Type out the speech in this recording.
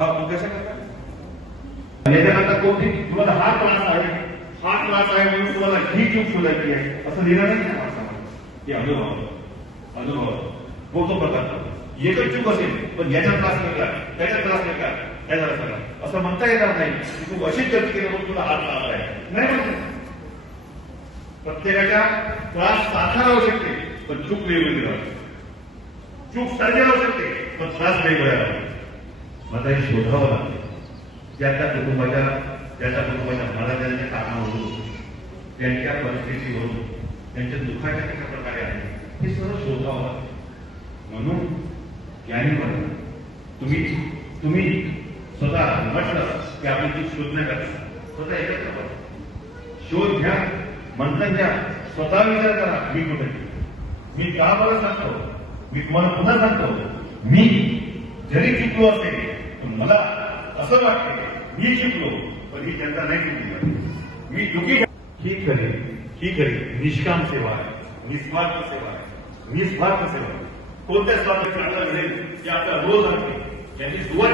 हा मग कशा करता याच्यानंतर कोणती तुम्हाला हा क्लास आहे म्हणून तुम्हाला ही चूक शोधायची आहे असं लिहिलं नाही ना माणसामध्ये की अनुभव तो प्रकार एकच चूक असेल पण याच्यात क्लास नाही का त्याच्यात क्लास नाही का त्याच्यात सगळा असं म्हणता येणार नाही की तू अशीच गती केली म्हणून तुला हात लागला आहे नाही म्हणता प्रत्येकाच्या क्लास सारखा राहू शकते पण चूक वेगवेगळी राहू चूक सारखी राहू शकते पण त्रास वेगवेगळ्या राहू मला हे शोधावं लागते त्याच्या कुटुंबाच्या महाराजांच्या कारणावरून त्यांच्या परिस्थितीवरून त्यांच्या दुःखाच्या कशा प्रकारे आहे हे सर्व शोधावं लागतं म्हणून ज्ञानी म्हणून तुम्ही स्वतः म्हटलं की आपण ती शोध नाही करता स्वतः एकत्र करा शोध घ्या मंथन घ्या स्वतः विचार करा मी कुठे मी का मला सांगतो मी तुम्हाला पुन्हा सांगतो मी जरी चुकलो असेल पण मला असं वाटतं मी शिकलो पण ही जनता नाही शिकली मी दुःखी ही खरी निष्काम सेवा आहे निस्वार्थ सेवा आहे निस्वार्थ सेवा कोणत्या स्वार्थ चांगला घडेल की आपला रोज आणते यांची दुवा